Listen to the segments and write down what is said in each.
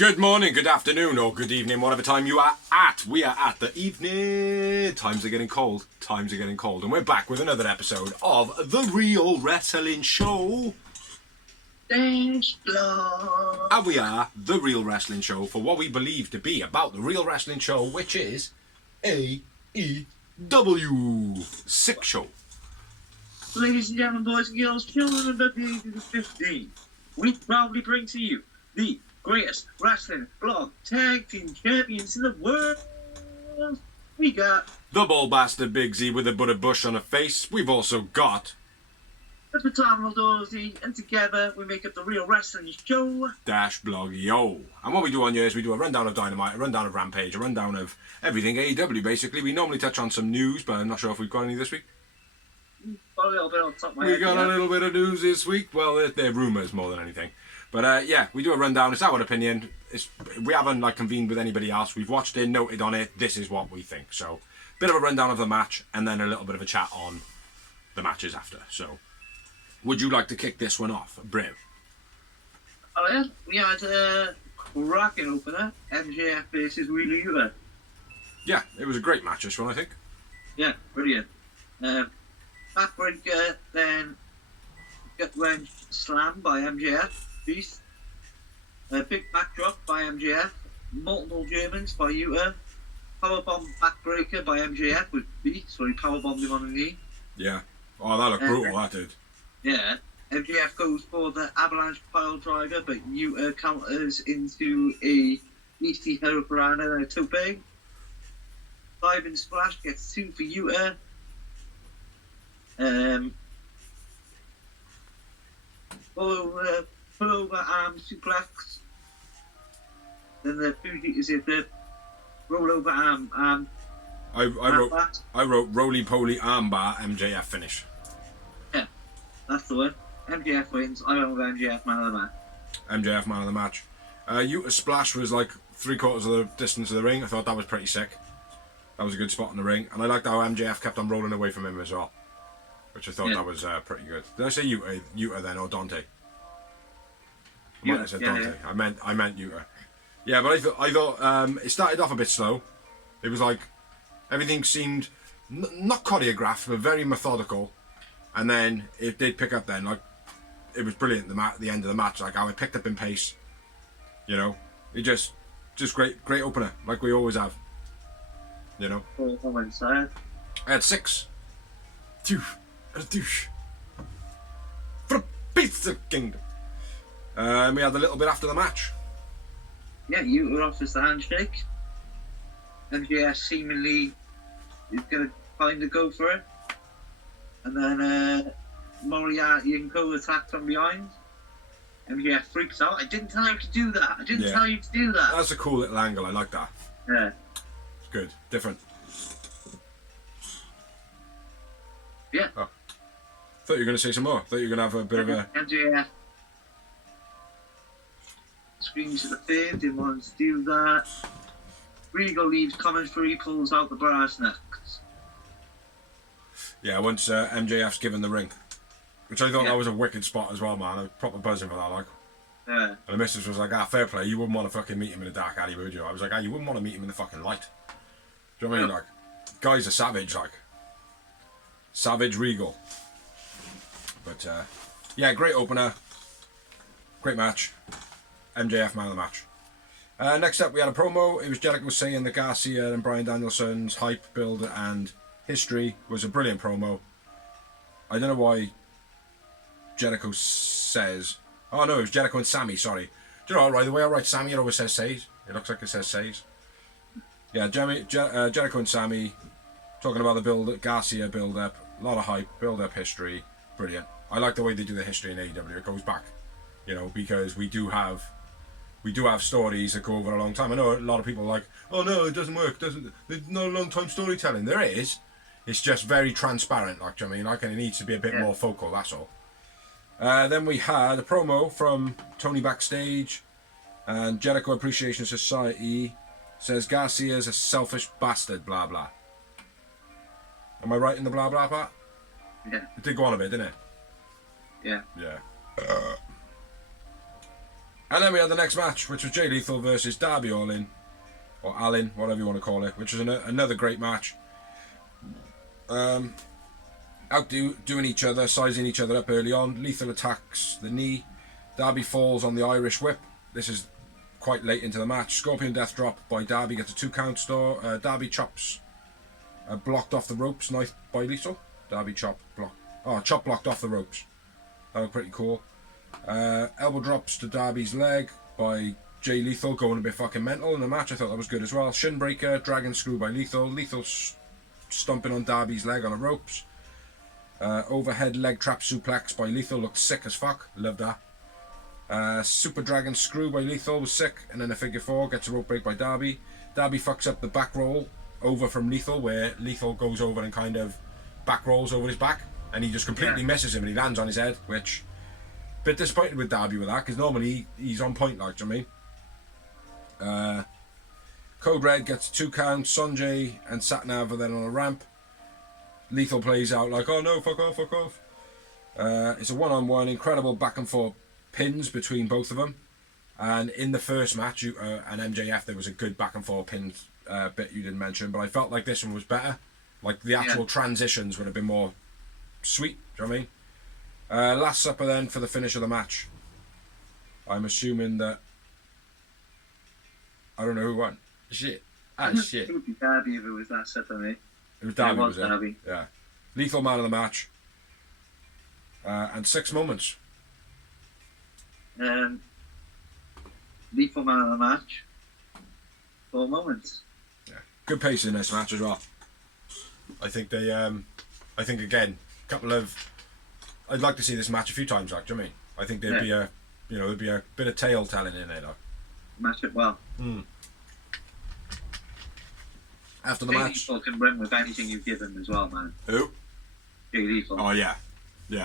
Good morning, good afternoon, or good evening, whatever time you are at. We are at the evening. Times are getting cold. Times are getting cold. And we're back with another episode of The Real Wrestling Show. Thanks, Lord. And we are The Real Wrestling Show for what we believe to be about The Real Wrestling Show, which is AEW. Sick show. Ladies and gentlemen, boys and girls, children under the age of 15, we proudly bring to you the greatest wrestling blog tag team champions in the world. We got the ball bastard Big Z with a butter bush on her face. We've also got the phenomenal Dorsey, and together we make up the Real Wrestling Show. Dash blog yo. And what we do on here is we do a rundown of Dynamite, a rundown of Rampage, a rundown of everything AEW basically. We normally touch on some news, but I'm not sure if we've got any this week. Got a little bit on top of my head. We got a little bit of news this week. Well, they're rumours more than anything. But yeah, we do a rundown. It's our opinion. We haven't convened with anybody else. We've watched it, noted on it. This is what we think. So, bit of a rundown of the match, and then a little bit of a chat on the matches after. So, would you like to kick this one off, Brew? Oh yeah, we had a cracking opener, MJF versus Wheeler Yuta. Yeah, it was a great match, this one, I think. Yeah, brilliant. Backbreaker, then gut wrench slam by MJF. Beast. A big backdrop by MJF. Multiple Germans by Yuta. Powerbomb backbreaker by MJF with Beast, so he powerbombed him on the knee. Yeah. Oh, that looked brutal, that did. Yeah. MJF goes for the avalanche pile driver, but Yuta counters into a Beastie Hurricanrana and a tope. Diving splash gets 2 for Yuta. Pull over arm suplex. Then the Fuji is it the roll over arm. I wrote roly poly armbar MJF finish. Yeah, that's the one. MJF wins. I went with MJF man of the match. MJF man of the match. Yuta splash was like 3/4 of the distance of the ring. I thought that was pretty sick. That was a good spot in the ring, and I liked how MJF kept on rolling away from him as well, which I thought that was pretty good. Did I say Yuta then, or Dante? I might have said Dante. Yeah. I meant Yuta. Yeah, but I thought it started off a bit slow. It was like everything seemed not choreographed, but very methodical, and then it did pick up. Then it was brilliant. The end of the match, like how it picked up in pace. You know, it just great opener, like we always have. You know. I had 6. For a piece of kingdom. And we had a little bit after the match. Yeah, Yuta offers the handshake. MJF seemingly is going to kind of go for it. And then Moriarty and Co attack from behind. MJF freaks out. I didn't tell you to do that. I didn't tell you to do that. That's a cool little angle. I like that. Yeah. It's good. Different. Yeah. Oh. Thought you were going to say some more. Thought you were going to have a bit of a... MJF screams at the third, didn't want to do that. Regal leaves commentary, pulls out the brass knucks. Yeah, once MJF's given the ring. Which I thought that was a wicked spot as well, man. I was proper buzzing for that, like. Yeah. And the missus was like, fair play, you wouldn't want to fucking meet him in a dark alley, would you? I was like, you wouldn't want to meet him in the fucking light. Do you know what I mean? Like, guy's a savage, like. Savage Regal. But, yeah, great opener. Great match. MJF man of the match. Next up, we had a promo. It was Jericho saying that Garcia and Bryan Danielson's hype, build, and history was a brilliant promo. I don't know why Jericho says... Oh, no, it was Jericho and Sammy, sorry. Do you know, right, the way I write Sammy, it always says says. It looks like it says says. Yeah, Jericho and Sammy talking about the Garcia build-up. A lot of hype, build-up history. Brilliant. I like the way they do the history in AEW. It goes back, you know, because we do have stories that go over a long time. I know a lot of people are like, oh no, it doesn't work. There's no long-time storytelling. There is. It's just very transparent, like, do you know what I mean? Like, and it needs to be a bit more focal, that's all. Then we had a promo from Tony backstage, and Jericho Appreciation Society says Garcia's a selfish bastard, blah blah. Am I right in the blah blah part? Yeah. It did go on a bit, didn't it? Yeah. Yeah. And then we had the next match, which was Jay Lethal versus Darby Allin, or Allin, whatever you want to call it, which was another great match. Outdoing each other, sizing each other up early on. Lethal attacks the knee. Darby falls on the Irish whip. This is quite late into the match. Scorpion Death Drop by Darby gets a 2 count store. Darby chops blocked off the ropes, knife by Lethal. Darby chop blocked off the ropes. That was pretty cool. Elbow drops to Darby's leg by Jay Lethal, going a bit fucking mental in the match. I thought that was good as well. Shin breaker, dragon screw by Lethal. Lethal stomping on Darby's leg on the ropes. Overhead leg trap suplex by Lethal, looked sick as fuck. Love that. Super dragon screw by Lethal was sick, and then a figure 4 gets a rope break by Darby. Darby fucks up the back roll over from Lethal, where Lethal goes over and kind of back rolls over his back, and he just completely misses him and he lands on his head, which bit disappointed with Darby with that, because normally he's on point, like, do you know what I mean? Code Red gets 2 counts. Sanjay and Satnav are then on a ramp. Lethal plays out like, oh no, fuck off, fuck off. It's a one-on-one, incredible back and forth pins between both of them. And in the first match, and MJF, there was a good back and forth pin bit you didn't mention, but I felt like this one was better. Like the actual transitions would have been more sweet, do you know what I mean? Last Supper then for the finish of the match. I'm assuming that, I don't know who won. Shit. Shit. It would be Darby if it was that stuff, mate. It was Darby, it was Darby. Yeah. Lethal man of the match. And 6 moments. Lethal man of the match. 4 moments. Yeah. Good pace in this match as well. I think they, I think again, I'd like to see this match a few times, like, do you know what I mean? I think there'd be there'd be a bit of tale telling in there, though. Match it well. After the Jay match, Lethal can run with anything you give him as well, man. who? Jay Lethal. Oh yeah. Any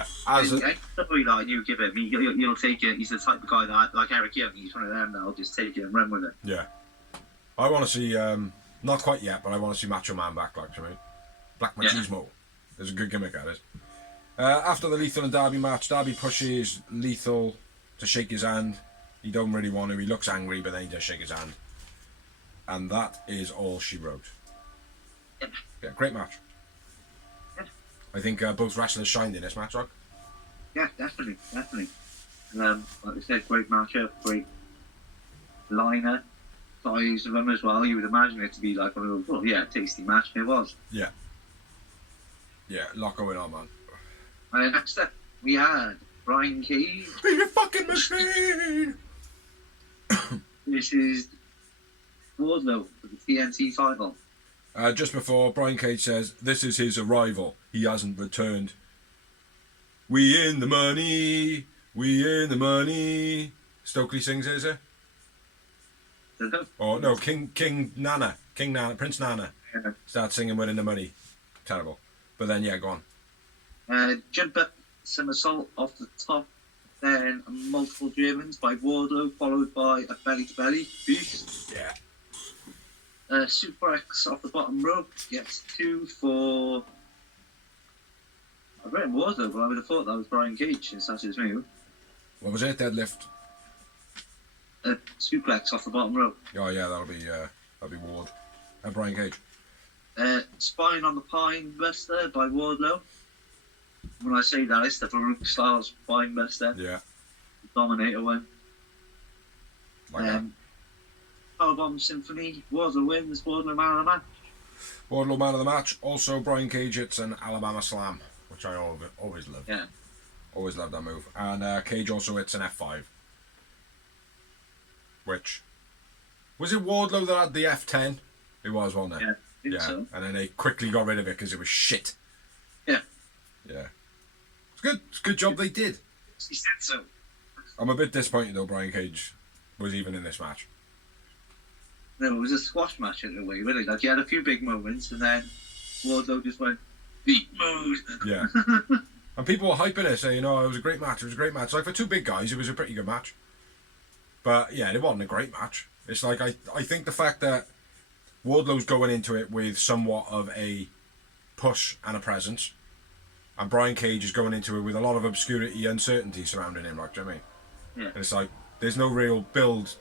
storyline you give him, he'll take it. He's the type of guy that, like Eric Young, he's one of them that'll just take it and run with it. Yeah. I want to see, not quite yet, but I want to see Macho Man back, like, do you know what I mean? Black Machismo. There's a good gimmick, that is. After the Lethal and Darby match, Darby pushes Lethal to shake his hand. He don't really want to. He looks angry, but then he does shake his hand. And that is all she wrote. Yeah, great match. I think both wrestlers shined in this match, right? Yeah, definitely. Like I said, great matchup, great liner, size of them as well. You would imagine it to be like one of those, tasty match, and it was. Yeah, a lot going on, man. And next up, we had Brian Cage. Be a fucking machine! This is Wardlow for the TNT title. Just before, Brian Cage says, this is his arrival. He hasn't returned. We in the money. We in the money. Stokely sings it, is it? Oh, no, King Nana. Prince Nana. Yeah. Starts singing We're in the money. Terrible. But then, yeah, go on. Jump up, somersault off the top. Then multiple Germans by Wardlow, followed by a belly-to-belly beast. Yeah. Super X off the bottom rope gets 2 for. I've written Wardlow, but I would have thought that was Brian Cage since that's his move. What was it? Deadlift? Suplex off the bottom rope. Oh yeah, that'll be Ward. And Brian Cage. Spine on the Pine Buster by Wardlow. When I say that, it's the Farouk style Spine Buster. Yeah. The Dominator one. Like that. Powerbomb Symphony. Wardlow wins. Wardlow man of the match. Wardlow man of the match. Also, Brian Cage hits an Alabama Slam, which I always love. Yeah. Always love that move. And Cage also hits an F5. Which... Was it Wardlow that had the F10? It was, wasn't it? Yeah, I think so. And then they quickly got rid of it because it was shit. Yeah. Yeah. It's good. It's a good job they did. He said so. I'm a bit disappointed though Brian Cage was even in this match. No, it was a squash match in a way, really. Like, he had a few big moments, and then Wardlow just went, beat mode. Yeah. And people were hyping it, saying, it was a great match, Like, for two big guys, it was a pretty good match. But, yeah, it wasn't a great match. It's like, I think the fact that Wardlow's going into it with somewhat of a push and a presence, and Brian Cage is going into it with a lot of obscurity, uncertainty surrounding him, like, do you know what I mean? Yeah. And it's like, there's no real build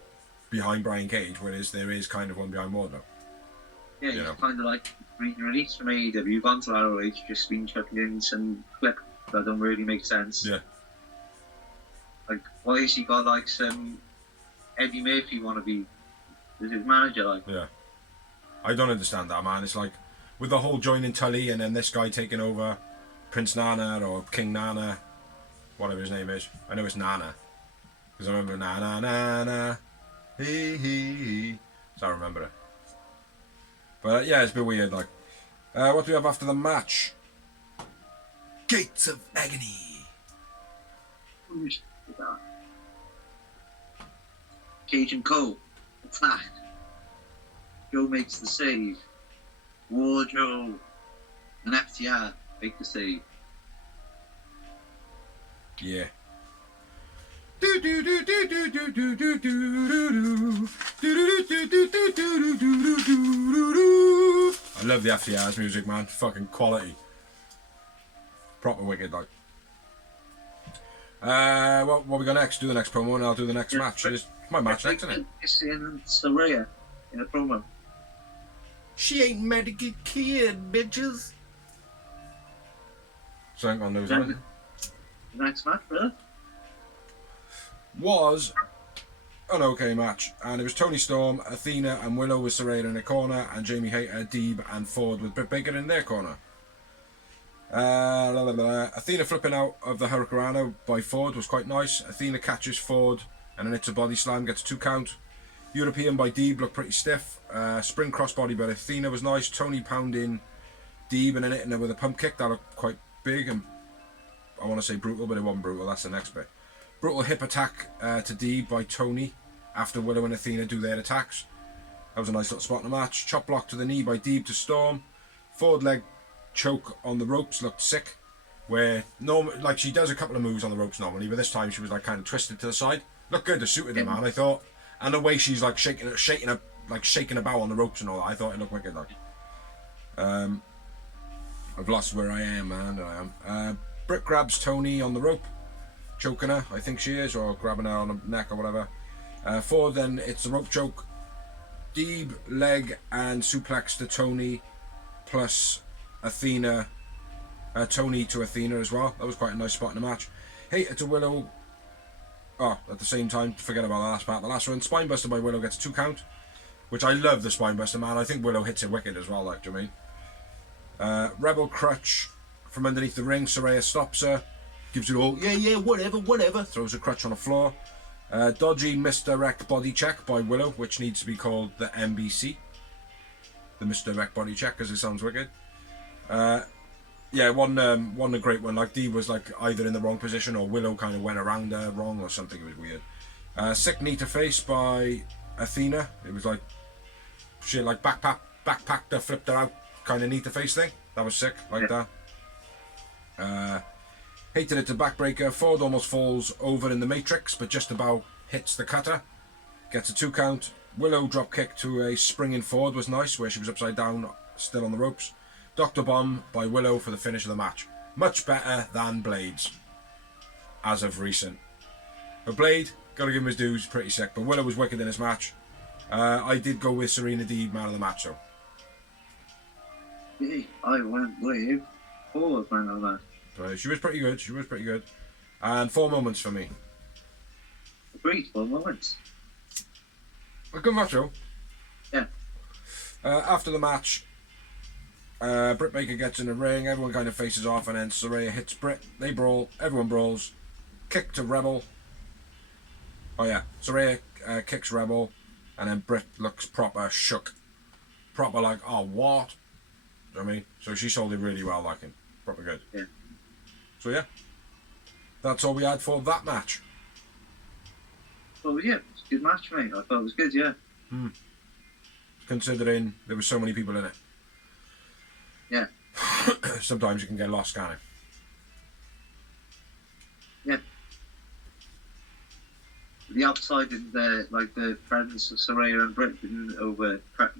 behind Brian Cage, whereas there is kind of one behind Wardlow. Yeah, he's kind of like being released from AEW, gone to ROH, just been chucking in some clip that don't really make sense. Yeah. Like, why has he got like some Eddie Murphy wannabe as his manager? Like, yeah, I don't understand that, man. It's like with the whole joining Tully and then this guy taking over Prince Nana or King Nana, whatever his name is. I know it's Nana because I remember Nana Nana, he. So I remember it. But yeah, it's a bit weird. Like, what do we have after the match? Gates of Agony. Cage and Cole attack. Joe makes the save. Wardrobe and FTR make the save. Yeah. I love the FTR's music, man. Fucking quality. Proper wicked, like. What we got next? Do the next promo and I'll do the next match. It's my match next, isn't it? It's in Saraya in a promo. She ain't medical kid, bitches. So I ain't gonna lose anything. The next match, brother. Was an okay match, and it was Toni Storm, Athena, and Willow with Saraya in their corner, and Jamie Hayter, Deeb, and Ford with Britt Baker in their corner. Athena flipping out of the Hurricanrana by Ford was quite nice. Athena catches Ford, and then it's a body slam, gets a 2 count. European by Deeb looked pretty stiff. Spring crossbody by Athena was nice. Tony pounding Deeb and then hitting her with a pump kick, that looked quite big, and I want to say brutal, but it wasn't brutal. That's the next bit. Brutal hip attack to Deeb by Tony after Willow and Athena do their attacks. That was a nice little spot in the match. Chop block to the knee by Deeb to Storm. Forward leg choke on the ropes looked sick. Where like she does a couple of moves on the ropes normally, but this time she was like kind of twisted to the side. Looked good, to suited her, man, I thought. And the way she's like shaking a bow on the ropes and all that, I thought it looked wicked. Like, I've lost where I am, man. I am. Britt grabs Tony on the rope, choking her, I think she is, or grabbing her on the neck or whatever. Forward, then it's the rope choke. Deeb, leg, and suplex to Tony, plus Athena. Tony to Athena as well. That was quite a nice spot in the match. Hayter to Willow. Oh, at the same time, forget about the last part. The last one, Spinebuster by Willow gets a 2 count, which I love the Spinebuster, man. I think Willow hits it wicked as well, like, do you know what I mean? Rebel crutch from underneath the ring. Saraya stops her, gives it all, yeah, whatever. Throws a crutch on the floor. Dodgy misdirect body check by Willow, which needs to be called the MBC. The misdirect body check, because it sounds wicked. Yeah, one a great one. Like, Dee was like either in the wrong position or Willow kind of went around her wrong or something. It was weird. Sick knee to face by Athena. It was like shit, like backpacked her, flipped her out, kind of knee to face thing. That was sick, like that. Hated it to backbreaker. Ford almost falls over in the Matrix, but just about hits the cutter. Gets a 2 count. Willow drop kick to a springing Ford was nice, where she was upside down, still on the ropes. Dr. Bomb by Willow for the finish of the match. Much better than Blade's, as of recent. But Blade, gotta give him his dues, pretty sick. But Willow was wicked in this match. I did go with Serena Deeb, man of the match, though. Yeah, I went with Ford, man of the match. But she was pretty good. And 4 moments for me. Agreed, 4 moments. A good match, though. Yeah. After the match, Britt Baker gets in the ring, everyone kind of faces off, and then Saraya hits Britt. They brawl, everyone brawls. Kick to Rebel. Oh yeah, Saraya kicks Rebel, and then Britt looks proper shook. Proper like, oh, what? You know what I mean? So she sold it really well, like him. Proper good. Yeah. So yeah, that's all we had for that match. Well, yeah, it's a good match, mate. I thought it was good, yeah. Considering there were so many people in it. Yeah. Sometimes you can get lost, can't it? Yeah. The outside and the presence of Saraya and Britt didn't overpower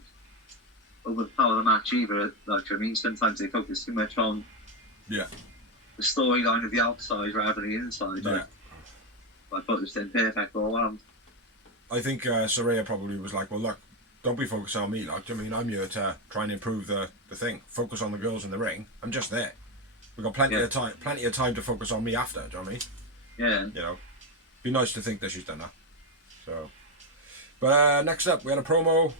the match either. Like, I mean, sometimes they focus too much on the storyline of the outside rather than the inside. Like. But I thought it was then perfect all around. I think Saraya probably was like, well, look, don't be focused on me. Like, I mean, I'm here to try and improve the thing. Focus on the girls in the ring. I'm just there. We've got plenty of time to focus on me after. Do you know what I mean? Yeah. You know, be nice to think that she's done that. So, but next up, we had a promo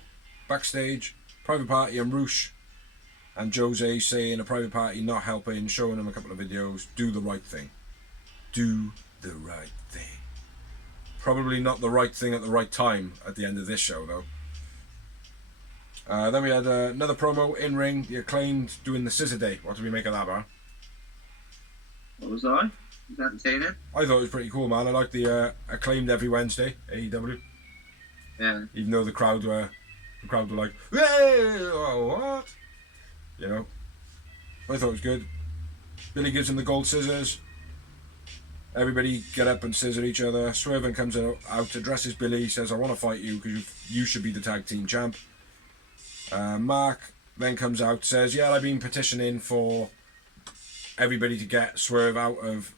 backstage. Private Party and Roosh and Jose saying a Private Party not helping, showing them a couple of videos. Do the right thing. Do the right thing. Probably not the right thing at the right time at the end of this show, though. Then we had another promo in ring. The Acclaimed doing the scissor date. What do we make of that, man? What was I? Was that entertaining? I thought it was pretty cool, man. I like the Acclaimed every Wednesday, AEW. Yeah. Even though the crowd were like, hey, oh, what? You know, I thought it was good. Billy gives him the gold scissors. Everybody get up and scissor each other. Swerve comes out, addresses Billy, says, I want to fight you because you should be the tag team champ. Mark then comes out, says, yeah, I've been petitioning for everybody to get Swerve out of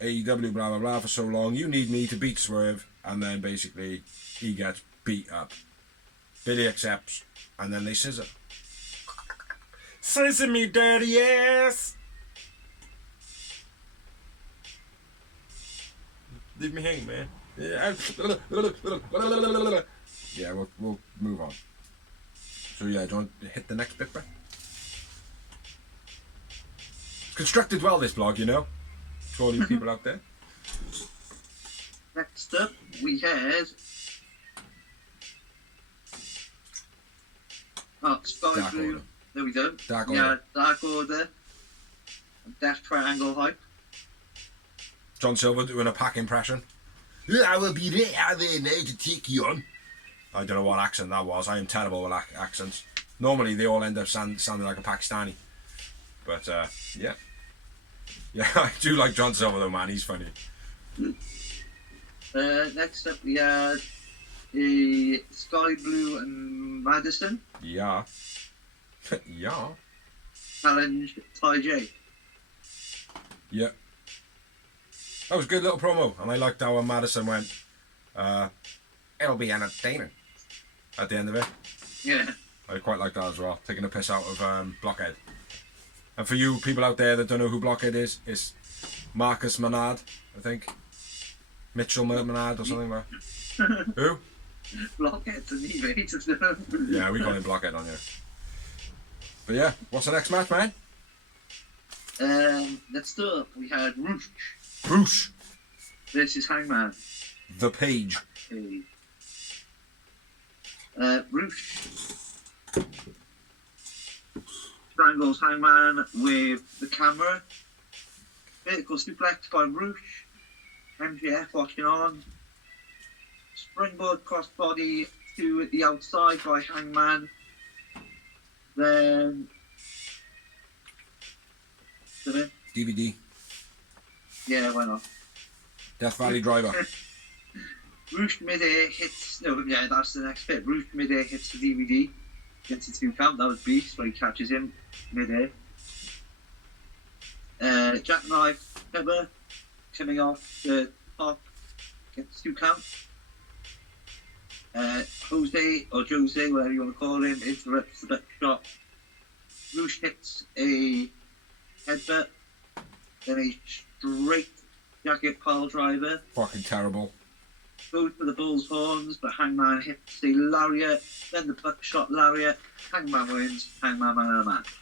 AEW, blah, blah, blah, for so long. You need me to beat Swerve. And then basically he gets beat up. Billy accepts, and then they scissor. Scissor me, dirty ass! Leave me hanging, man. Yeah, we'll move on. So yeah, do you want to hit the next bit, bro? It's constructed well, this blog, you know? To all you people out there. Next up, we had... Sky Dark Blue. Order. There we go. Dark Yeah, Order. Dark Order. Death Triangle hype. John Silver doing a Pac impression. I will be there now to take you on. I don't know what accent that was. I am terrible with accents. Normally they all end up sounding like a Pakistani. But yeah. Yeah, I do like John Silver though, man. He's funny. Next up we had Sky Blue and Madison. Yeah. Yeah. Challenge Ty J. Yeah. That was a good little promo, and I liked how Madison went, it'll be entertaining at the end of it. Yeah. I quite like that as well, taking a piss out of Blockhead. And for you people out there that don't know who Blockhead is, it's Marcus Menard, I think. Mitchell Menard or something like that. Who? Blockhead's an e-mate. Yeah, we call him Blockhead on here. But yeah, what's the next match, man? Next up we had Roosh. Bruce. Versus Hangman. The Page. Okay. Roosh strangles Hangman with the camera. Vertical suplex by Roosh. MJF watching on. Springboard crossbody to the outside by Hangman. Then DVD. Yeah, why not? Death Valley Driver. Roosh midair hits. No, yeah, that's the next bit. Roosh midair hits the DVD. Gets a 2 count. That was Beast where he catches him midair. Jackknife cover coming off the top. Gets 2 count. Jose or Jose, whatever you want to call him, interrupts the shot. Roosh hits a headbutt. Then a straight jacket pile driver. Fucking terrible. Goes for the bull's horns, but Hangman hits the lariat. Then the buckshot lariat. Hangman wins. Hangman man of the match.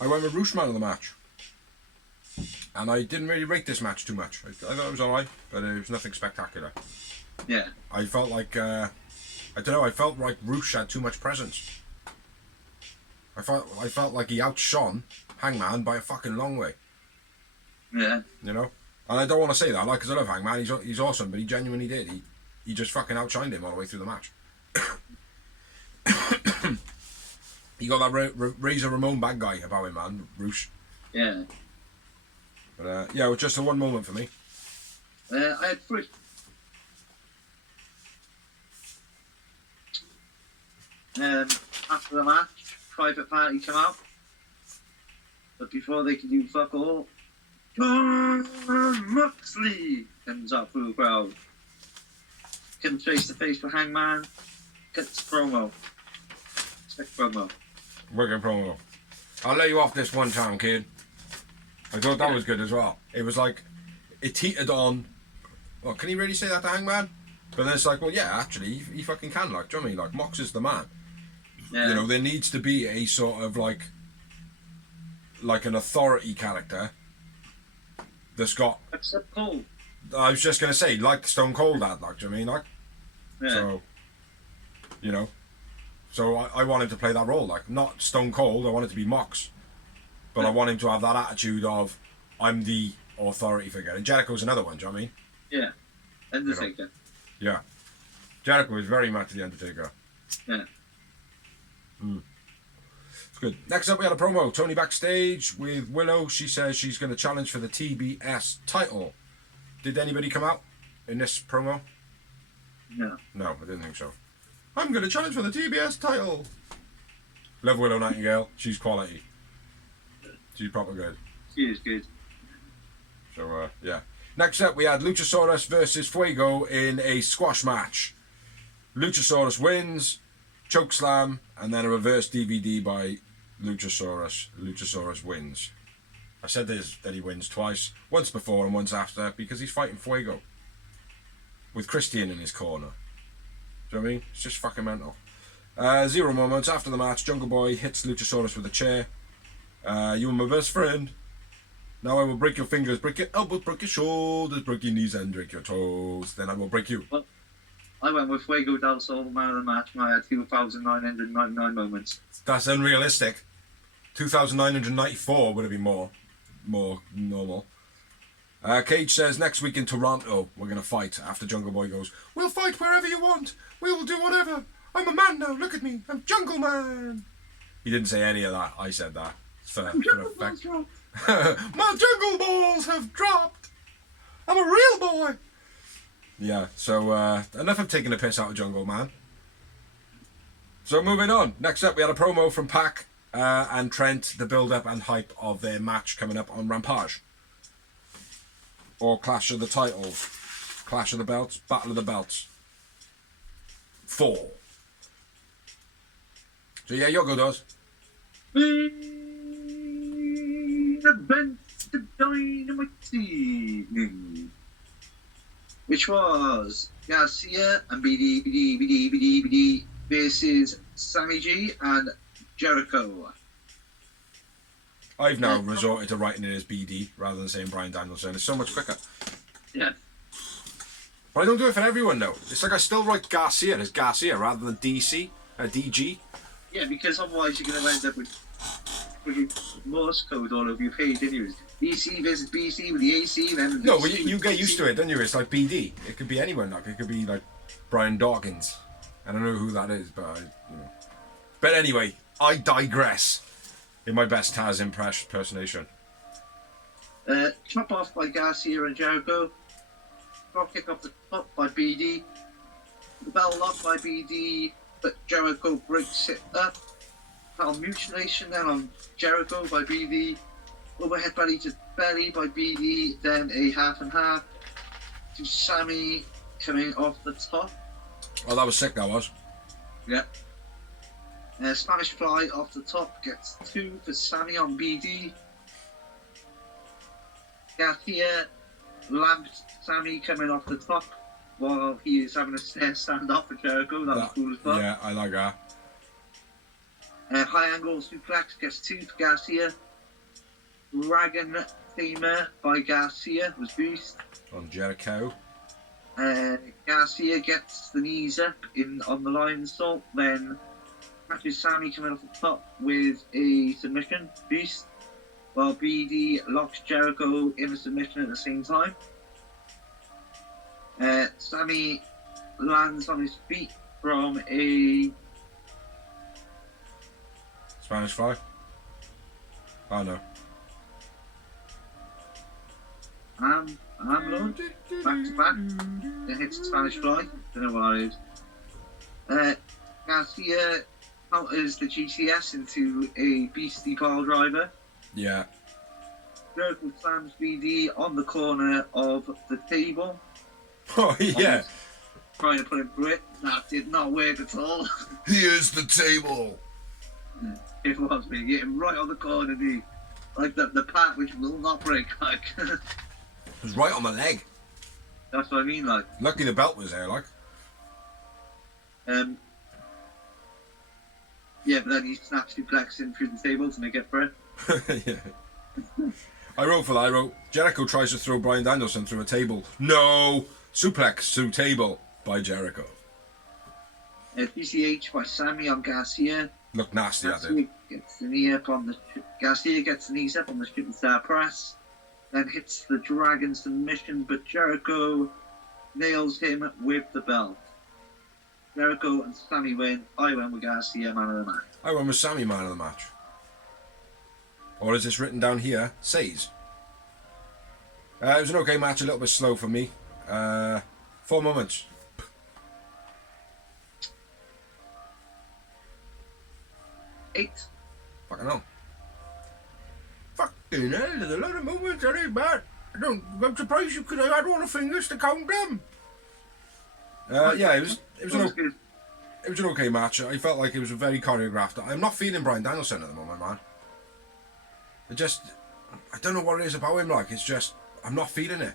I went with Roosh man of the match. And I didn't really rate this match too much. I thought it was alright, but it was nothing spectacular. Yeah. I felt like, I don't know, I felt like Roosh had too much presence. I felt like he outshone Hangman by a fucking long way. Yeah. You know? And I don't want to say that, like, because I love Hangman, he's awesome, but he genuinely did. He just fucking outshined him all the way through the match. He got that Razor Ramon bad guy about him, man, Roosh. Yeah. But, yeah, it was just a one moment for me. I had 3. After the match, Private Party come out. But before they could do fuck all, John Moxley comes up through the crowd. Comes face to face with Hangman. Cuts promo. Sick promo. Wicked promo. I'll let you off this one time, kid. I thought that was good as well. It was like, it teetered on, well, can he really say that to Hangman? But then it's like, well, yeah, actually, he fucking can, like, do you know what I mean? Like, Mox is the man. Yeah. You know, there needs to be a sort of, like an authority character that's got... Except Cole. I was just going to say, like Stone Cold had, like, do you know what I mean? Like, Yeah. so, you know, so I want him to play that role, like, not Stone Cold, I want it to be Mox. But I want him to have that attitude of, I'm the authority figure. And Jericho's another one, do you know what I mean? Yeah. Undertaker. You know? Yeah. Jericho is very much the Undertaker. Yeah. It's good. Next up, we had a promo. Tony backstage with Willow. She says she's going to challenge for the TBS title. Did anybody come out in this promo? No. No, I didn't think so. I'm going to challenge for the TBS title. Love Willow Nightingale. She's quality. She's proper good. She is good. So, yeah. Next up, we had Luchosaurus versus Fuego in a squash match. Luchosaurus wins, chokeslam, and then a reverse DVD by Luchosaurus. Luchosaurus wins. I said this, that he wins twice, once before and once after, because he's fighting Fuego. With Christian in his corner. Do you know what I mean? It's just fucking mental. 0 moments after the match, Jungle Boy hits Luchosaurus with a chair. You are my best friend. Now I will break your fingers, break your elbows, break your shoulders, break your knees and break your toes. Then I will break you. Well, I went with Fuego del Sol, man of the match, and I had 2,999 moments. That's unrealistic. 2,994 would have been more normal. Cage says next week in Toronto we're going to fight. After Jungle Boy goes, we'll fight wherever you want. We will do whatever. I'm a man now. Look at me. I'm Jungle Man. He didn't say any of that. I said that. For effect. My jungle balls have dropped. I'm a real boy. Yeah, so enough of taking the piss out of Jungle Man. So moving on. Next up, we had a promo from Pac and Trent, the build-up and hype of their match coming up on Rampage. Or Clash of the Titles. Clash of the Belts. Battle of the Belts. 4. So yeah, Yogo does. Event of Dynamite evening, which was Garcia and BD versus Sammy G and Jericho. I've now resorted to writing it as BD rather than saying Bryan Danielson. It's so much quicker. Yeah. But I don't do it for everyone though. It's like I still write Garcia as Garcia rather than DG. Yeah, because otherwise you're going to end up with Morse code all over your page, anyways. DC versus BC with the AC, then... No, well, you get used to it, don't you? It's like BD. It could be anyone, like, it could be, like, Brian Dawkins. I don't know who that is, but, you know. But anyway, I digress in my best Taz impersonation. Chop off by Garcia and Jericho. Drop kick off the top by BD. The bell lock by BD, but Jericho breaks it up. Mutilation then on Jericho by BD. Overhead belly to belly by BD. Then a half and half to Sammy coming off the top. Oh, that was sick, that was. Yeah. Spanish fly off the top gets 2 for Sammy on BD. Garcia lamped Sammy coming off the top while he is having a stand off for Jericho. That was cool as well. Yeah, I like that. High angle suplex gets 2 for Garcia. Dragon Tamer by Garcia was boost. On Jericho. Garcia gets the knees up on the lion salt, then catches Sammy coming off the top with a submission boost, while BD locks Jericho in a submission at the same time. Sammy lands on his feet from a Spanish fly? Oh no. I'm Lord. Back to back. Then hits the Spanish fly. Don't know what that is. Garcia counters the GCS into a beastie pile driver. Yeah. Jericho slams BD on the corner of the table. Oh, yeah. Trying to put him through it. That did not work at all. Here's the table. It was me. Hit him right on the corner, the part which will not break. Like, It was right on the leg. that's what I mean. Like, Lucky the belt was there, like. yeah, but then he snaps suplex in through the table to make it for it. Yeah. I wrote for that. I wrote, Jericho tries to throw Bryan Danielson through a table. No! Suplex through table by Jericho. PCH by Sammy on Garcia. Looked nasty, that did. Garcia gets the knee up on the Garcia gets the knees up on the shooting star press, then hits the dragon submission, but Jericho nails him with the belt. Jericho and Sammy win. I went with Garcia, man of the match. I went with Sammy, man of the match. Or is this written down here? Says. It was an okay match, a little bit slow for me. 4 moments. Eight. Fucking hell. Fucking hell, there's a lot of moments that ain't bad. I'm surprised you could have had all the fingers to count them. Yeah, it was an okay match. I felt like it was very choreographed. I'm not feeling Bryan Danielson at the moment, man. I don't know what it is about him, like, it's just, I'm not feeling it.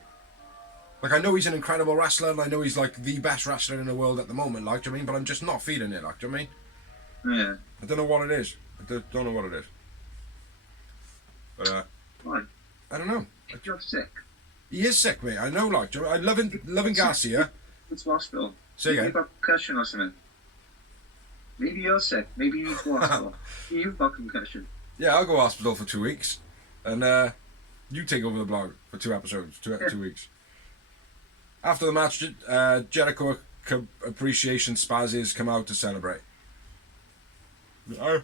Like, I know he's an incredible wrestler, and I know he's, like, the best wrestler in the world at the moment, like, do you know what I mean? But I'm just not feeling it, like, do you know what I mean? Yeah. I don't know what it is. Don't know what it is. But, Right. I don't know. You're sick. He is sick, mate. I know, like, I loving Garcia. It's hospital. Say again. Maybe you've got concussion or something. Maybe you're sick. Maybe you need to go to hospital. You've got concussion. Yeah, I'll go to hospital for 2 weeks. And, you take over the blog for 2 episodes, 2 weeks. After the match, Jericho Appreciation Spazzes come out to celebrate. Yeah.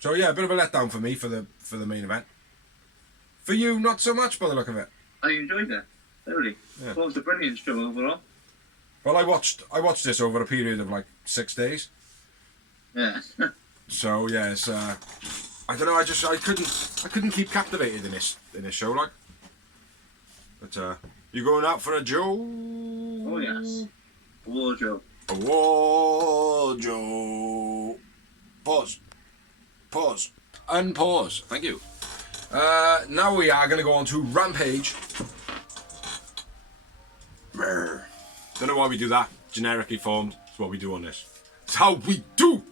So yeah, a bit of a letdown for me for the main event. For you, not so much by the look of it. I enjoyed it. Thoroughly. Yeah. It was a brilliant show overall. Well, I watched this over a period of like 6 days. Yeah. So yeah, it's I don't know. I couldn't keep captivated in this show, like. But you going out for a Joe? Oh yes. War Joe. A war Joe. Pause. Unpause. Thank you. Now we are going to go on to Rampage. Don't know why we do that. Generically formed. It's what we do on this. It's how we do.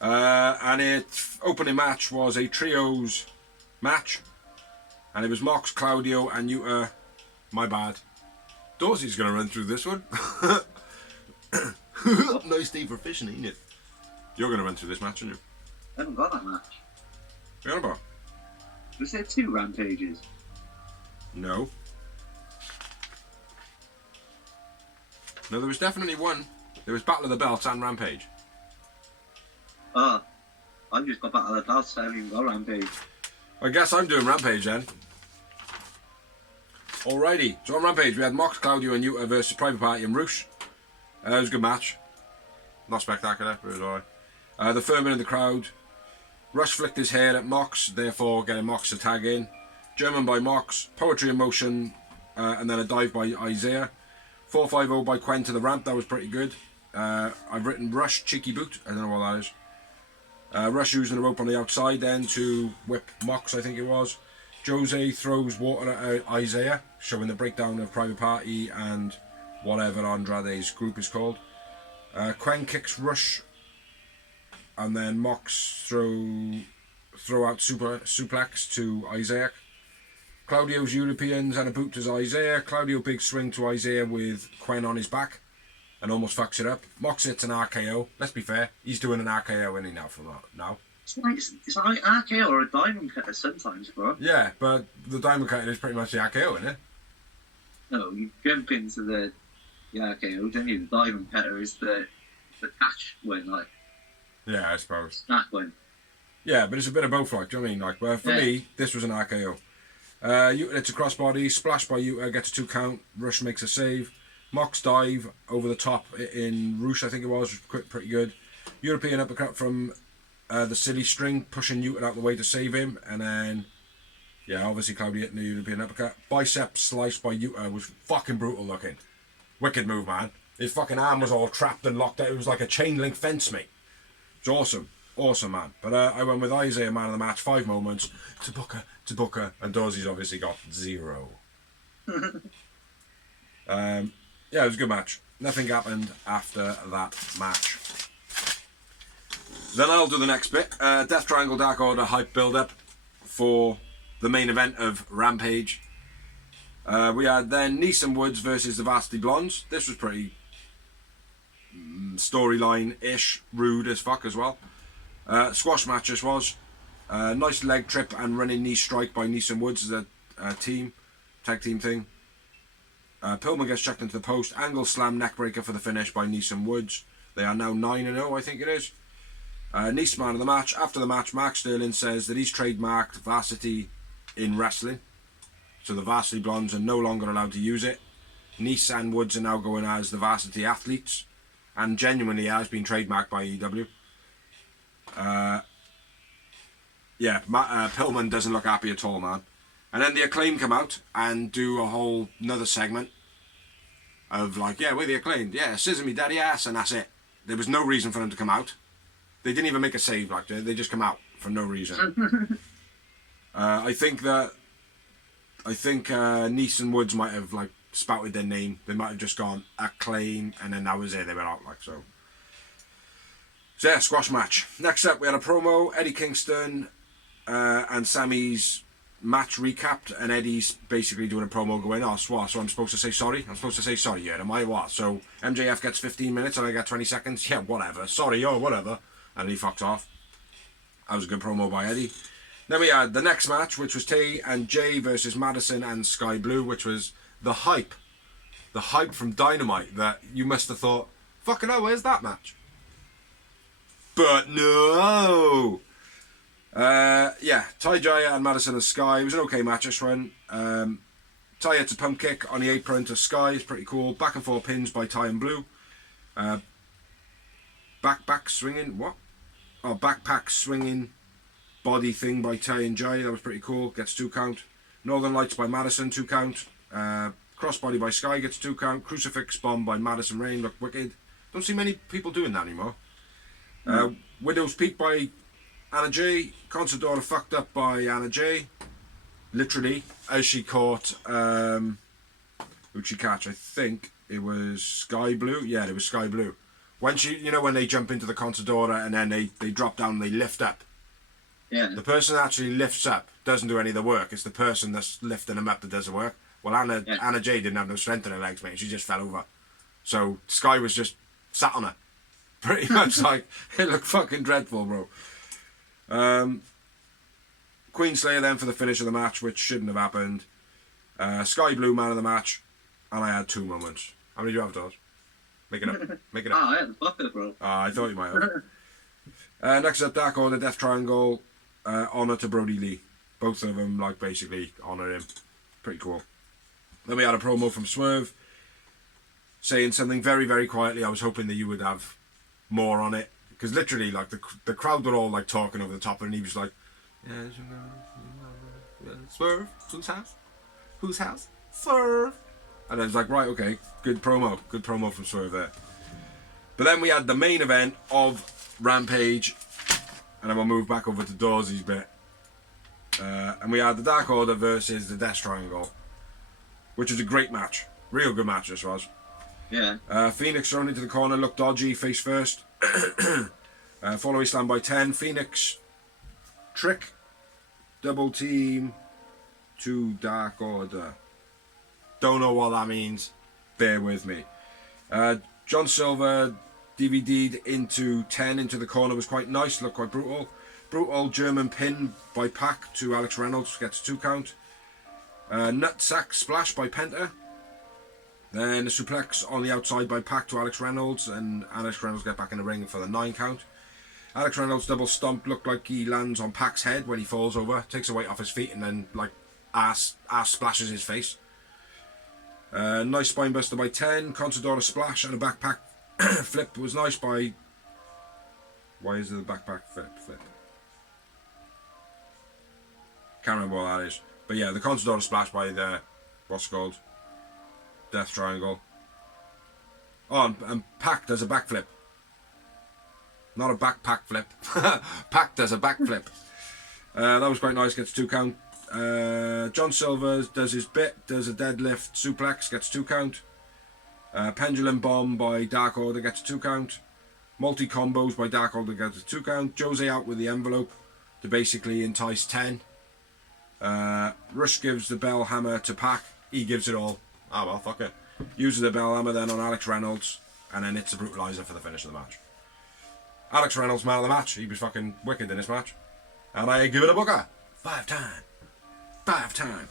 And its opening match was a trios match. And it was Mox, Claudio, and Yuta. My bad. Dorsey's going to run through this one. Nice day for fishing, ain't it? You're going to run through this match, aren't you? I haven't got that match. What are you on about? Was there 2 rampages? No. No, there was definitely one. There was Battle of the Belts and Rampage. Oh. I've just got Battle of the Belts, so I haven't even got Rampage. I guess I'm doing Rampage then. Alrighty, so on Rampage we had Mox, Claudio and Yuta versus Private Party and Roosh. It was a good match. Not spectacular, but it was alright. The Furman in the crowd. Rush flicked his hair at Mox, therefore getting Mox to tag in. German by Mox, Poetry in Motion, and then a dive by Isaiah. 450 by Quen to the ramp, that was pretty good. I've written Rush, Cheeky Boot, I don't know what that is. Rush using the rope on the outside then to whip Mox, I think it was. Jose throws water at Isaiah, showing the breakdown of Private Party and whatever Andrade's group is called. Quen kicks Rush, and then Mox throw out suplex to Isaiah. Claudio's Europeans and a boot to Isaiah. Claudio big swing to Isaiah with Quen on his back and almost fucks it up. Mox hits an RKO. Let's be fair, he's doing an RKO any now from that now. It's like RKO or a diamond cutter sometimes, bro. Yeah, but the diamond cutter is pretty much the RKO, isn't it? No, you jump into the RKO, don't you? The diamond cutter is the catch one, like. Yeah, I suppose. Snap one. Yeah, but it's a bit of both, like, do you know what I mean? Like, but for me, this was an RKO. Yuta hits a crossbody, splash by Yuta, gets a 2 count, Rush makes a save. Mox dive over the top in Roosh, I think it was pretty good. European uppercut from the silly string, pushing Newton out the way to save him, and then, yeah, obviously Cloudy hitting the European uppercut. Bicep slice by Yuta was fucking brutal looking. Wicked move, man. His fucking arm was all trapped and locked out. It was like a chain link fence, mate. It's awesome. Awesome, man. But I went with Isaiah, man of the match, 5 moments. Tabuka, and Dorsey's obviously got 0. Yeah, it was a good match. Nothing happened after that match. Then I'll do the next bit. Death Triangle Dark Order hype build-up for the main event of Rampage. We had then Neeson Woods versus the Varsity Blondes. This was pretty storyline-ish, rude as fuck as well. Squash match this was. Nice leg trip and running knee strike by Neeson Woods as a tag team thing. Pillman gets checked into the post. Angle slam neckbreaker for the finish by Neeson Woods. They are now 9-0, I think it is. Nice man of the match. After the match, Mark Sterling says that he's trademarked Varsity in wrestling. So the Varsity Blondes are no longer allowed to use it. Nice and Woods are now going as the Varsity Athletes. And genuinely has been trademarked by EW. Pillman doesn't look happy at all, man. And then the Acclaim come out and do a whole another segment of like, yeah, we're the Acclaimed. Yeah, scissor me daddy ass, and that's it. There was no reason for them to come out. They didn't even make a save, like they just come out for no reason. I think Neeson Woods might have like spouted their name. They might have just gone Acclaim, and then that was it. They went out like so. So yeah, squash match. Next up, we had a promo. Eddie Kingston and Sammy's match recapped, and Eddie's basically doing a promo going, oh, so I'm supposed to say sorry? I'm supposed to say sorry, yeah, am I what? So MJF gets 15 minutes and I get 20 seconds? Yeah, whatever. Sorry, whatever. And he fucks off. That was a good promo by Eddie. Then we had the next match, which was Tay and Jay versus Madison and Sky Blue, which was the hype. The hype from Dynamite that you must have thought, fucking hell, where's that match? But no! Ty Jaya and Madison and Sky. It was an okay match, this one. Ty hits a pump kick on the apron to Sky. It's pretty cool. Back and forth pins by Ty and Blue. Backpack swinging. What? Oh, backpack swinging body thing by Ty and Jay. That was pretty cool. Gets 2 count. Northern Lights by Madison, 2 count. Crossbody by Sky gets 2 count. Crucifix bomb by Madison Rain. Looked wicked. Don't see many people doing that anymore. Widow's Peak by Anna Jay. Consadora fucked up by Anna Jay. Literally, as she caught, who'd she catch? I think it was Sky Blue. Yeah, it was Sky Blue. When when they jump into the Consadora and then they drop down and they lift up. Yeah. The person that actually lifts up doesn't do any of the work. It's the person that's lifting them up that does the work. Well, Anna Jay didn't have no strength in her legs, mate. She just fell over. So Sky was just sat on her. Pretty much like, it looked fucking dreadful, bro. Queen Slayer then for the finish of the match, which shouldn't have happened. Sky Blue man of the match, and I had 2 moments. How many do you have, Dawes? Make it up. Make it up. I had the fucker, bro. I thought you might have. Next up, Dark Order, Death Triangle, honour to Brody Lee. Both of them, like, basically honour him. Pretty cool. Then we had a promo from Swerve, saying something very, very quietly. I was hoping that you would have more on it, because literally, like, the crowd were all, like, talking over the top, and he was like, Swerve, whose house? Whose house? Swerve. And I was like, right, okay, good promo from Swerve there. But then we had the main event of Rampage, and then we'll move back over to Dorsey's bit. And we had the Dark Order versus the Death Triangle, which was a great match. Real good match this was. Yeah. Phoenix thrown into the corner, looked dodgy, face first. Follow slam by 10. Phoenix trick, double team to Dark Order. Don't know what that means. Bear with me. John Silver DVD'd into 10 into the corner, was quite nice, looked quite brutal. Brutal German pin by Pac to Alex Reynolds, gets a 2 count. Nutsack splash by Penta. Then a suplex on the outside by Pac to Alex Reynolds, and Alex Reynolds get back in the ring for the 9 count. Alex Reynolds double stomp, looked like he lands on Pac's head when he falls over, takes a weight off his feet, and then like ass splashes his face. Nice spine buster by 10, Consadora splash and a backpack flip was nice by Why is it the backpack flip? Can't remember what that is. But yeah, the Contador splash by the, what's it called? Death Triangle. Oh, and Pac does a backflip. Not a backpack flip. Pac does a backflip. That was quite nice, gets 2 count. John Silver does his bit, does a deadlift suplex, gets 2 count. Pendulum Bomb by Dark Order gets a 2 count. Multi combos by Dark Order gets a 2 count. Jose out with the envelope to basically entice 10. Rush gives the bell hammer to Pac. He gives it all. Ah well, fuck it. Uses the bell hammer then on Alex Reynolds, and then hits the brutalizer for the finish of the match. Alex Reynolds, man of the match. He was fucking wicked in this match. And I give it a booker. 5 time. 5 time.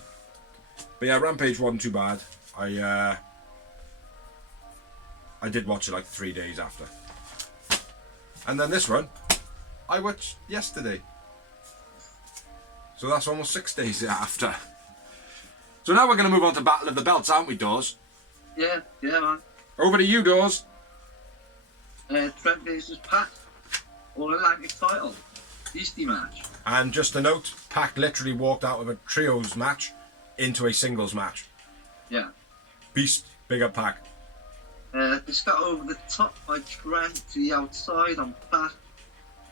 But yeah, Rampage wasn't too bad. I did watch it like 3 days after. And then this one, I watched yesterday. So that's almost 6 days after. So now we're going to move on to Battle of the Belts, aren't we, Dawes? Yeah, man. Over to you, Dawes. Trent versus Pac. All Atlantic title. Beastie match. And just a note, Pac literally walked out of a trios match into a singles match. Yeah. Beast, big up Pac. This got over the top by Trent to the outside on Pac.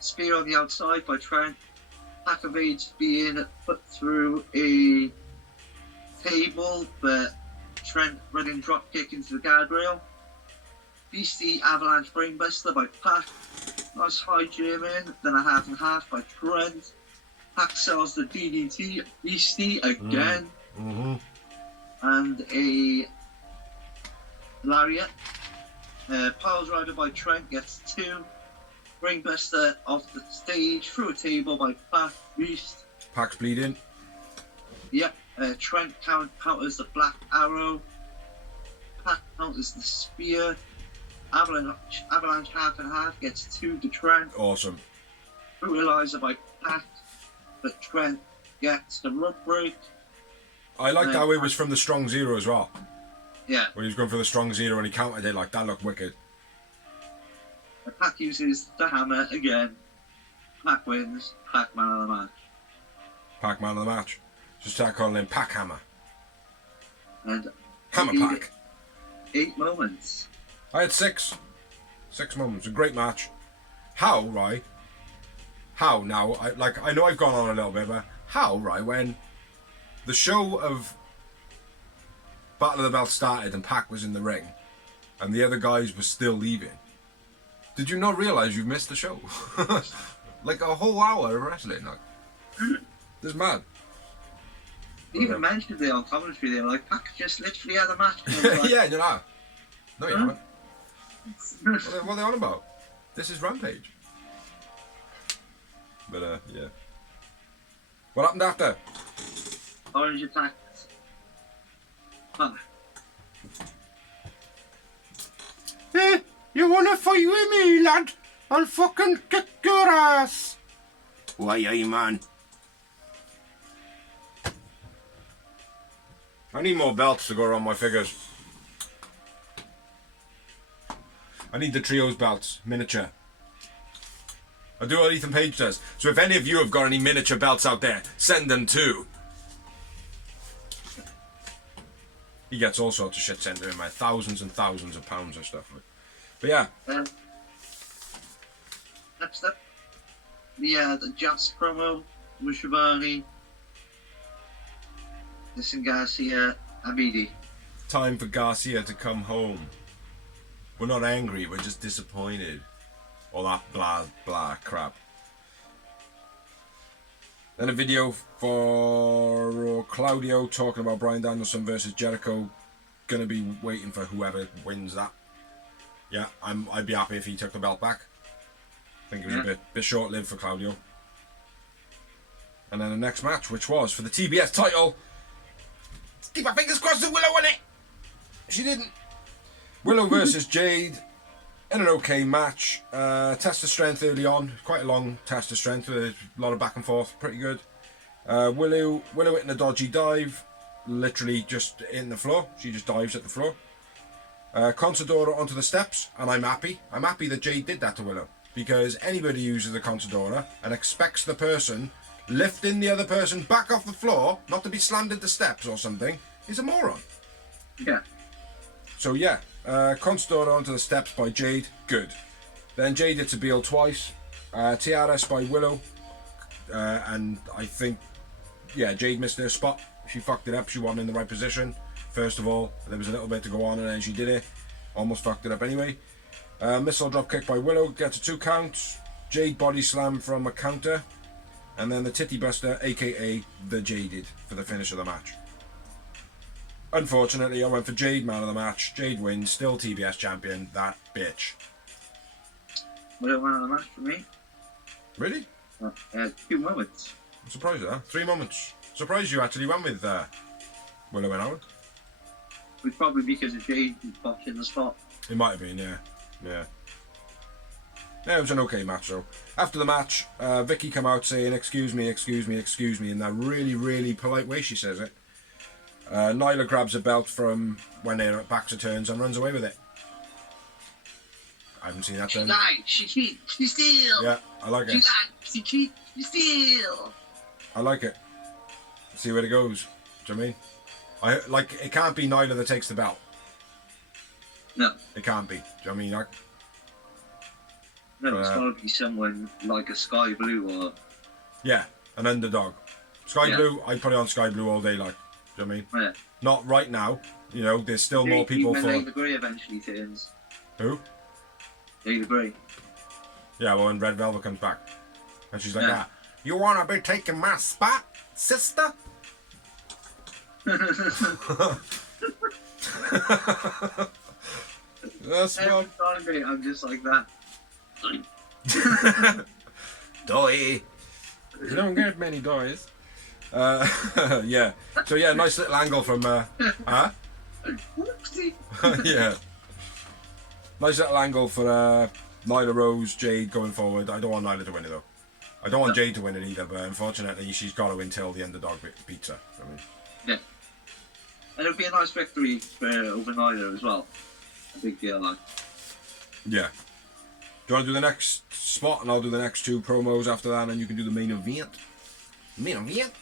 Spear on the outside by Trent. Pac evades being put through a table, but Trent running drop kick into the guardrail. Beastie Avalanche Brainbuster by Pac. Nice high German, then a half and half by Trent. Pac sells the DDT. Beastie again. And a lariat. Piles Rider by Trent gets 2. Brainbuster off the stage through a table by Pac. Beast. Pac's bleeding. Yep. Trent counters the Black Arrow. Pac counters the Spear. Avalanche half and half gets 2 to Trent. Awesome. Brutalizer by Pac, but Trent gets the rug break. I liked how it was from the Strong Zero as well. Yeah. When he was going for the Strong Zero and he countered it, like, that looked wicked. Pac uses the hammer again. Pac wins. Pac man of the match. Pac man of the match. Just start calling him Pac Hammer. And Hammer Pac. 8 moments. I had 6. 6 moments. A great match. How, right? How now? I know I've gone on a little bit, but how, right, when the show of Battle of the Belt started and Pac was in the ring and the other guys were still leaving, did you not realise you've missed the show? Like a whole hour of wrestling. Like, this is mad. They even mentioned it on commentary. They were like, Pac just literally had a match. And I was like, Yeah, you're not. No, you haven't. What are they on about? This is Rampage. But, yeah. What happened after? Orange attacks. Pac. Hey, you wanna fight with me, lad? I'll fucking kick your ass. Why, aye, man. I need more belts to go around my figures. I need the trios belts, miniature. I'll do what Ethan Page does. So if any of you have got any miniature belts out there, send them too. He gets all sorts of shit sent to him, like thousands and thousands of pounds of stuff. But yeah. Next up, the Jazz promo with Shivani, Listen Garcia, Abidi. Time for Garcia to come home. We're not angry, we're just disappointed. All that blah blah crap. Then a video for Claudio talking about Bryan Danielson versus Jericho. Gonna be waiting for whoever wins that. Yeah, I'd be happy if he took the belt back. I think it was a bit short-lived for Claudio. And then the next match, which was for the TBS title. Keep my fingers crossed that Willow won it. She didn't. Willow versus Jade in an okay match. Test of strength early on. Quite a long test of strength with a lot of back and forth. Pretty good. Willow hitting a dodgy dive. Literally just in the floor. She just dives at the floor. Consadora onto the steps. And I'm happy. I'm happy that Jade did that to Willow. because anybody uses a Consadora and expects the person lifting the other person back off the floor, not to be slammed into steps or something, is a moron. Yeah. So yeah, Consadora onto the steps by Jade, good. Then Jade hits a Beal twice, TRS by Willow, and I think, yeah, Jade missed her spot. She fucked it up, she wasn't in the right position. First of all, there was a little bit to go on and then she did it. Almost fucked it up anyway. Missile drop kick by Willow, gets a 2 count. Jade body slam from a counter. And then the Titty Buster, aka the Jaded, for the finish of the match. Unfortunately, I went for Jade man of the match. Jade wins, still TBS champion, that bitch. Willow man of the match for me. Really? 2 moments. I'm surprised at that. 3 moments. Surprised you actually went with Willow and Howard. It was probably because of Jade botching the spot. It might have been, yeah. Yeah. Yeah, it was an okay match though. After the match, Vicky come out saying, excuse me, in that really, really polite way she says it. Nyla grabs a belt from when their backs are turned and runs away with it. I haven't seen that She done. lied, she cheat, she steal. Yeah, I like it. She lied, she cheat, she steal. I like it. See where it goes. Do you know what I mean? It can't be Nyla that takes the belt. No. It can't be. Do you know what I mean? No, it's gotta be someone like a Sky Blue or... Yeah, an underdog. Sky Yeah. Blue, I'd put it on Sky Blue all day, like. Do you know what I mean? Yeah. Not right now. You know, there's still more people Even for... Lady Grey eventually turns. Who? Lady Grey. Yeah, well, when Red Velvet comes back. And she's like, Yeah. you wanna be taking my spot, sister? That's Every what... time, mate, I'm just like that. Doy. You don't get many doys. Yeah. So yeah, nice little angle from huh? Whoopsie. Yeah. Nice little angle for Nyla Rose, Jade going forward. I don't want Nyla to win it though. I don't want Jade to win it either, but unfortunately she's got to win till the underdog beats her. I mean. Yeah. And it'll be a nice victory for over Nyla as well. A big deal, like. Yeah. Do you want to do the next spot and I'll do the next 2 promos after that and you can do the main event? Main event?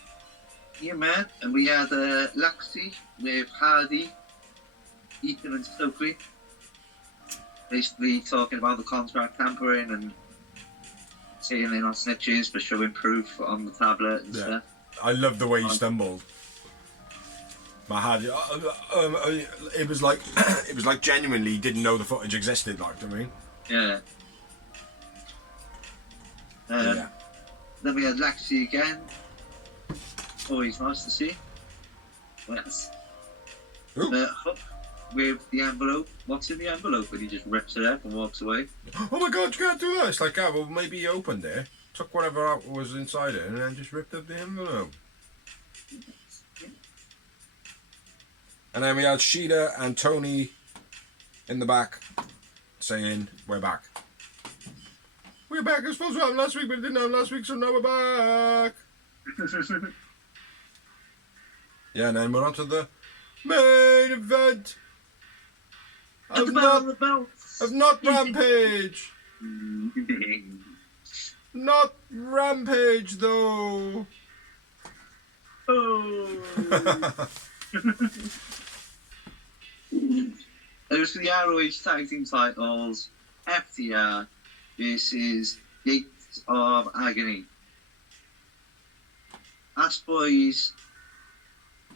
Yeah, man. And we had Lexi with Hardy, Ethan and Stokely. Basically talking about the contract tampering and saying they're not snitches but showing proof on the tablet and stuff. I love the way he stumbled. My head, it was like it was like genuinely he didn't know the footage existed. Like, do you know what I mean? Yeah. Yeah. Then we had Lexi again. Always nice to see. Yes. Who? Hook with the envelope. What's in the envelope? And he just rips it up and walks away. Oh my god, you can't do that. It's like, well, maybe he opened it, took whatever out was inside it, and then just ripped up the envelope. And then we had Sheeta and Tony in the back saying, we're back. We're back. It was supposed to happen last week, but it didn't happen last week, so now we're back. Yeah, and then we're on to the main event. At the bell, the bell. Of not Rampage. Not Rampage, though. Oh. It was for the ROH Tag Team titles, FTR versus Gates of Agony. Ass Boys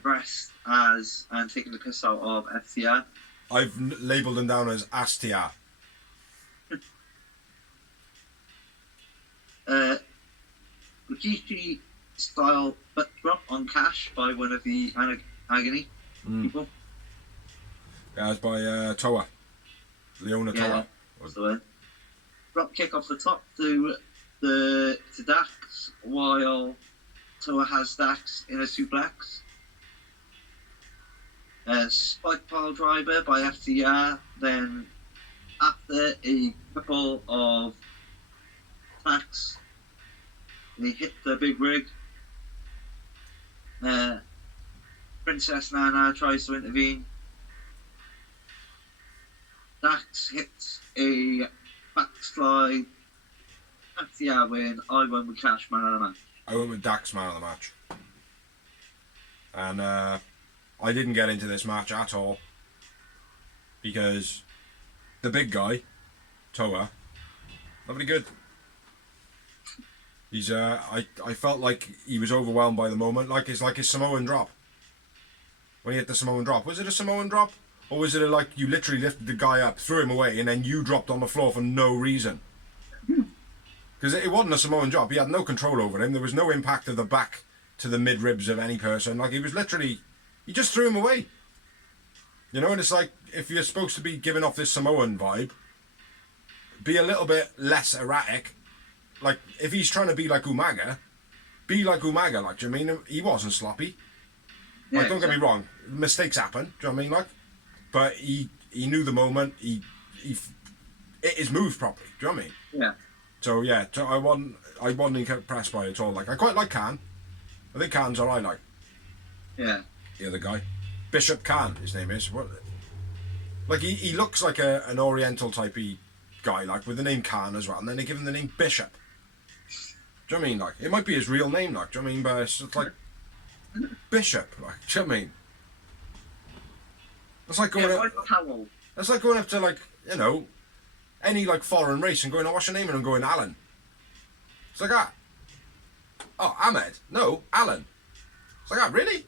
dressed as and taking the piss out of FTR. I've labelled them down as Astia. Rikishi style butt drop on Cash by one of the Agony people. Yeah, it's by Toa. Leona Toa. That's the one. Drop kick off the top to Dax while Toa has Dax in a suplex. Spike pile driver by FTR. Then after a couple of attacks, they hit the big rig. Princess Nana tries to intervene. Dax hits a backslide FTR win. I went with Cash man of the match. I went with Dax man of the match. And I didn't get into this match at all because the big guy, Toa, not very good. He's I felt like he was overwhelmed by the moment, like his Samoan drop. When he hit the Samoan drop, was it a Samoan drop, or was it like you literally lifted the guy up, threw him away, and then you dropped on the floor for no reason? Because it wasn't a Samoan drop. He had no control over him. There was no impact of the back to the mid ribs of any person. Like he was literally, he just threw him away. You know, and it's like if you're supposed to be giving off this Samoan vibe, be a little bit less erratic. Like, if he's trying to be like Umaga, be like Umaga, like, do you know what I mean? He wasn't sloppy. Yeah, Like, don't get me wrong, mistakes happen, do you know what I mean? Like, but he knew the moment, he hit his moves properly, do you know what I mean? Yeah. So, yeah, I wasn't impressed by it at all. Like, I quite like Khan. I think Khan's alright, like. Yeah. The other guy. Bishop Khan, his name is. What? Like, he looks like an Oriental typey guy, like, with the name Khan as well, and then they give him the name Bishop. Do you know what I mean? Like, it might be his real name, like, do you know what I mean? But it's like Bishop, like, do you know what I mean? It's like going up. That's like going up to, like, you know, any like foreign race and going, "Oh, what's your name?" and I'm going, "Alan." It's like that. Oh, Ahmed? No, Alan. It's like that. Really?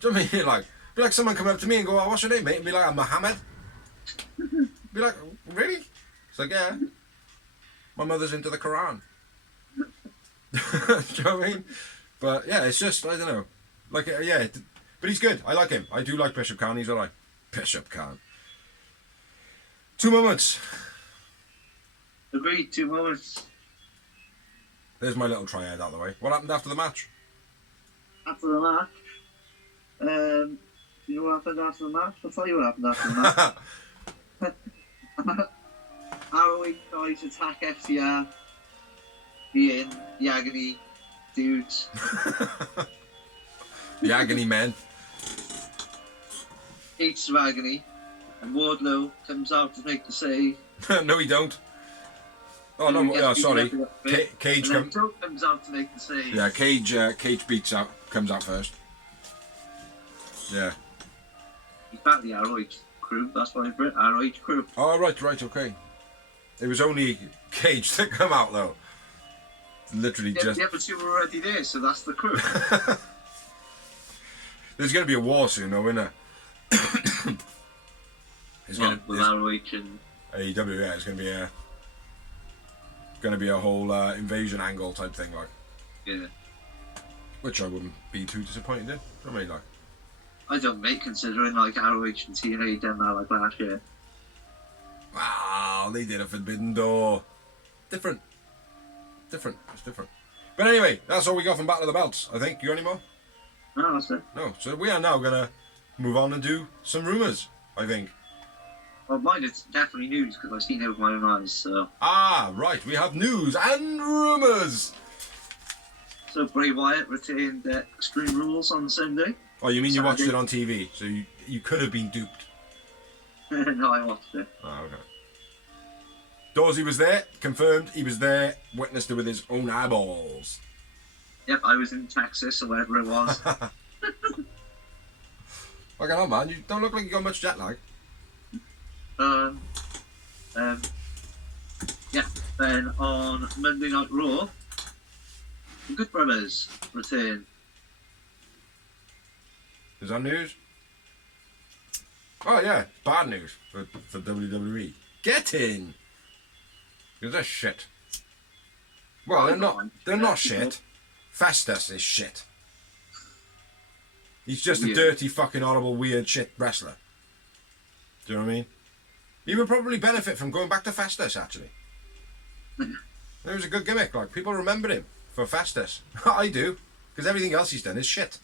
Do you know what I mean? Like, be like someone come up to me and go, "Oh, what's your name, mate?" and be like, "I'm Mohammed." Be like, "Really?" It's like, "Yeah, my mother's into the Quran." Do you know what I mean? But yeah, it's just, I don't know. Like, yeah, but he's good. I like him. I do like Bishop Khan. He's alright. Bishop Khan. 2 moments. Agreed, 2 moments. There's my little triad out of the way. What happened after the match? After the match, you know what happened after the match? I'll tell you what happened after the match. ROH guys attack FTR, being the agony dudes. The agony men. Eats of agony, and Wardlow comes out to make the save. No, he don't. Oh no! Sorry. Cage comes out to make the save. Yeah, Cage comes out first. Yeah. He's part of the ROH crew. That's why it's ROH crew. Oh right, okay. It was only Cage that come out though. Literally yeah, just. The other two were already there, so that's the crew. There's going to be a war soon, though, isn't there? With ROH and AEW, yeah, it's going to be a whole invasion angle type thing, like. Yeah. Which I wouldn't be too disappointed in. I mean, like. I don't, mate, considering like ROH and TNA done that like last year. Wow, they did a Forbidden Door. Different. It's different. But anyway, that's all we got from Battle of the Belts, I think. You got any more? No, that's it. No, so we are now going to move on and do some rumours, I think. Well, mine is definitely news because I've seen it with my own eyes, so... Ah, right, we have news and rumours! So Bray Wyatt retained Extreme Rules on Sunday. Oh, you mean you watched Saturday. it on TV, so you could have been duped. No, I watched it. Oh, okay. Dorsey was there, confirmed he was there, witnessed it with his own eyeballs. Yep, I was in Texas or wherever it was. Like, on, man, you don't look like you got much jet lag. Yeah, then on Monday Night Raw, the Good Brothers return. Is that news? Oh yeah, bad news for WWE. Get in! Because they're shit. Well, they're not shit. Festus is shit. He's just a dirty, fucking horrible, weird shit wrestler. Do you know what I mean? He would probably benefit from going back to Festus, actually. It was a good gimmick, like, people remember him for Festus. I do, because everything else he's done is shit.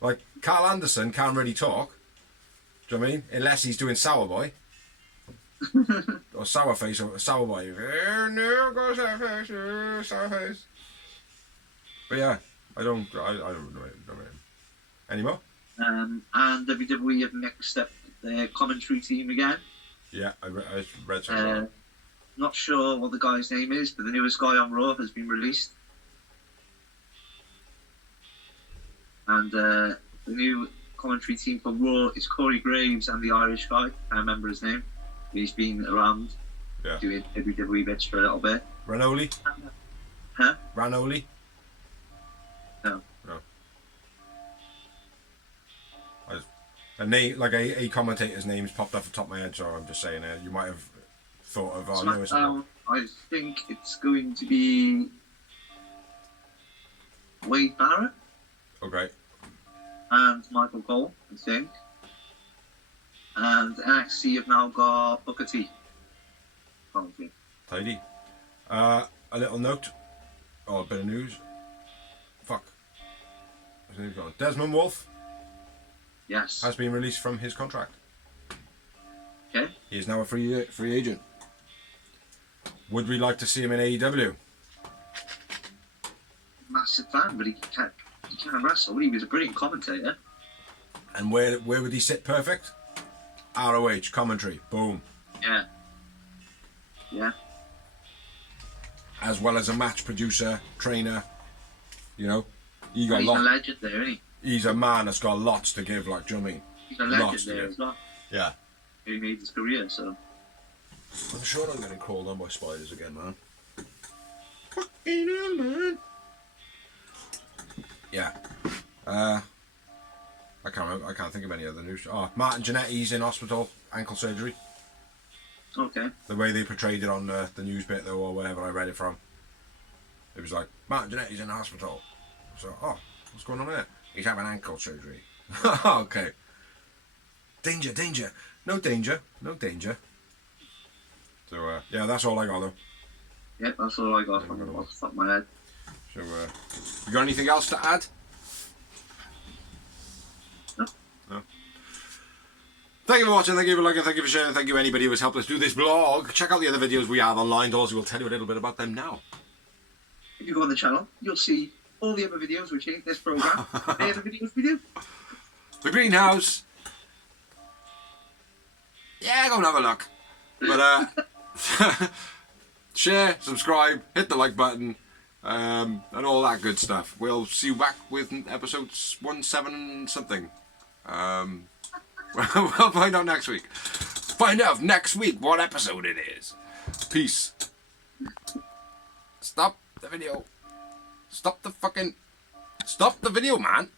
Like, Carl Anderson can't really talk. Do you know what I mean? Unless he's doing Sour Boy. Or Sour Face or Sour Boy. No, go Sour Face, Sour Face. But yeah, I don't know him. Any more? And WWE have mixed up their commentary team again. Yeah, I read something. Not sure what the guy's name is, but the newest guy on Raw has been released. And the new commentary team for Raw is Corey Graves and the Irish guy. I can't remember his name. He's been around doing WWE bits for a little bit. Ranoli? Huh? Ranoli? No. A name, like a commentator's name's popped off the top of my head, so I'm just saying you might have thought of SmackDown, I think it's going to be Wade Barrett. Okay. And Michael Cole, I think. And NXT have now got Booker T. Probably. Tidy. A little note, or a bit of news. Fuck. Where's his name gone? Desmond Wolfe. Yes. Has been released from his contract. Okay. He is now a free agent. Would we like to see him in AEW? Massive fan, but he can't wrestle. He was a brilliant commentator. And where would he sit perfect? ROH commentary. Boom. Yeah. Yeah. As well as a match producer, trainer. You know, He's a legend there, isn't he? He's a man that's got lots to give. Like, do you know what I mean? He's a legend there as well. Yeah. He made his career, so. I'm sure I'm getting crawled on by spiders again, man. Fucking hell, man. Yeah. I can't think of any other news. Oh, Martin Jannetty's in hospital, ankle surgery. Okay. The way they portrayed it on the news bit, though, or wherever I read it from, it was like, Martin Jannetty's in hospital. So, what's going on there? He's having ankle surgery. Okay. Danger, danger. No danger. No danger. So, yeah, that's all I got, though. Yep, that's all I got from off the top of my head. So, you got anything else to add? No. Thank you for watching, thank you for liking, thank you for sharing, thank you anybody who has helped us do this vlog. Check out the other videos we have online, also we'll tell you a little bit about them now. If you go on the channel, you'll see all the other videos which ain't this program. The other videos we do. The greenhouse. Yeah, go and have a look. But share, subscribe, hit the like button, and all that good stuff. We'll see you back with episodes 17 something. We'll find out next week. Find out next week what episode it is. Peace. Stop the video. Stop the video, man.